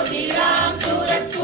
Jothiram Surat